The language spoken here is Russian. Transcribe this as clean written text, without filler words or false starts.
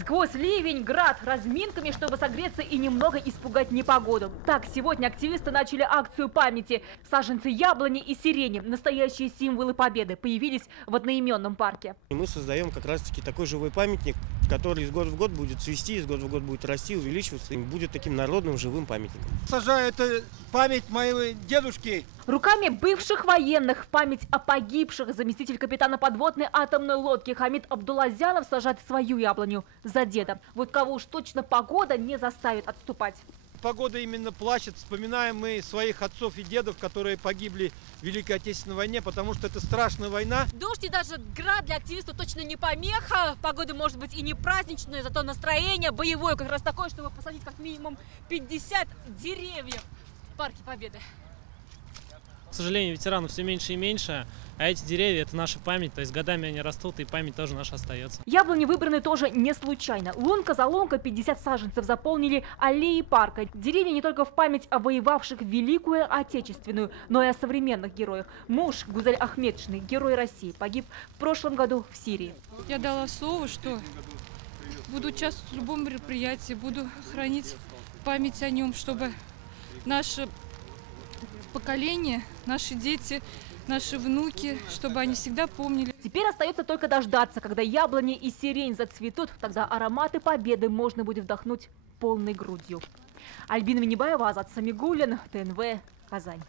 Сквозь ливень, град, разминками, чтобы согреться и немного испугать непогоду. Так, сегодня активисты начали акцию памяти. Саженцы яблони и сирени, настоящие символы победы, появились в одноименном парке. Мы создаем как раз-таки такой живой памятник, который из года в год будет цвести, из года в год будет расти, увеличиваться, и будет таким народным живым памятником. Сажаю это память моего дедушки. Руками бывших военных в память о погибших заместитель капитана подводной атомной лодки Хамид Абдулазянов сажает свою яблоню за деда. Вот кого уж точно погода не заставит отступать. Погода именно плачет. Вспоминаем мы своих отцов и дедов, которые погибли в Великой Отечественной войне, потому что это страшная война. Дождь и даже град для активистов точно не помеха. Погода может быть и не праздничная, зато настроение боевое как раз такое, чтобы посадить как минимум 50 деревьев в Парке Победы. К сожалению, ветеранов все меньше и меньше, а эти деревья – это наша память, то есть годами они растут, и память тоже наша остается. Яблони выбраны тоже не случайно. Лунка за лункой 50 саженцев заполнили аллеи парка. Деревья не только в память о воевавших в Великую Отечественную, но и о современных героях. Муж Гузель Ахметшиной, герой России, погиб в прошлом году в Сирии. Я дала слово, что буду участвовать в любом мероприятии, буду хранить память о нем, чтобы наше поколение, наши дети, наши внуки, чтобы они всегда помнили. Теперь остается только дождаться, когда яблони и сирень зацветут, тогда ароматы победы можно будет вдохнуть полной грудью. Альбина Минибаева, Азат Самигуллин, ТНВ, Казань.